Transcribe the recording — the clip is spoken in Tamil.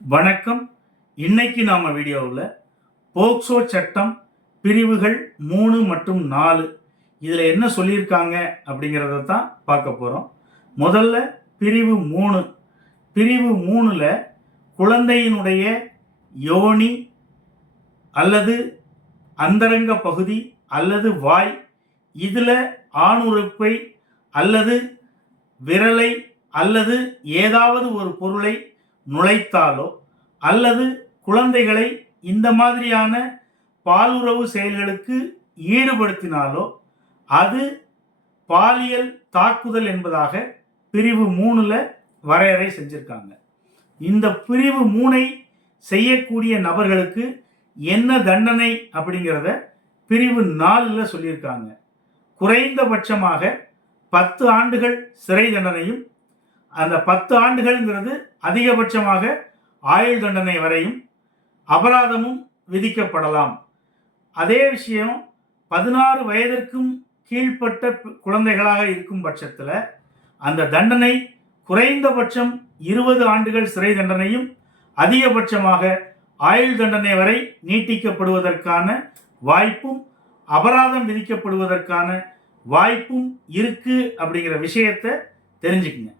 வணக்கம். இன்னைக்கு நாம வீடியோவில் போக்சோ சட்டம் பிரிவுகள் மூணு மற்றும் நாலு இதில் என்ன சொல்லியிருக்காங்க அப்படிங்கிறத தான் பார்க்க போகிறோம் முதல்ல பிரிவு மூணு. பிரிவு மூணில் குழந்தையினுடைய யோனி அல்லது அந்தரங்க பகுதி அல்லது வாய் இதில் ஆணுறுப்பை அல்லது விரலை அல்லது ஏதாவது ஒரு பொருளை நுழைத்தாலோ அல்லது குழந்தைகளை இந்த மாதிரியான பாலுறவு செயல்களுக்கு ஈடுபடுத்தினாலோ அது பாலியல் தாக்குதல் என்பதாக பிரிவு மூணில் வரையறை செஞ்சுருக்காங்க. இந்த பிரிவு மூனை செய்யக்கூடிய நபர்களுக்கு என்ன தண்டனை அப்படிங்கிறத பிரிவு நாலில் சொல்லியிருக்காங்க. குறைந்தபட்சமாக பத்து ஆண்டுகள் சிறை தண்டனையும் அந்த பத்து ஆண்டுகள்ங்கிறது அதிகபட்சமாக ஆயுள் தண்டனை வரையும் அபராதமும் விதிக்கப்படலாம். அதே விஷயம் பதினாறு வயதிற்கும் கீழ்ப்பட்ட குழந்தைகளாக இருக்கும் பட்சத்தில் அந்த தண்டனை குறைந்தபட்சம் இருபது ஆண்டுகள் சிறை தண்டனையும் அதிகபட்சமாக ஆயுள் தண்டனை வரை நீட்டிக்கப்படுவதற்கான வாய்ப்பும் அபராதம் விதிக்கப்படுவதற்கான வாய்ப்பும் இருக்கு அப்படிங்கிற விஷயத்தை தெரிஞ்சுக்குங்க.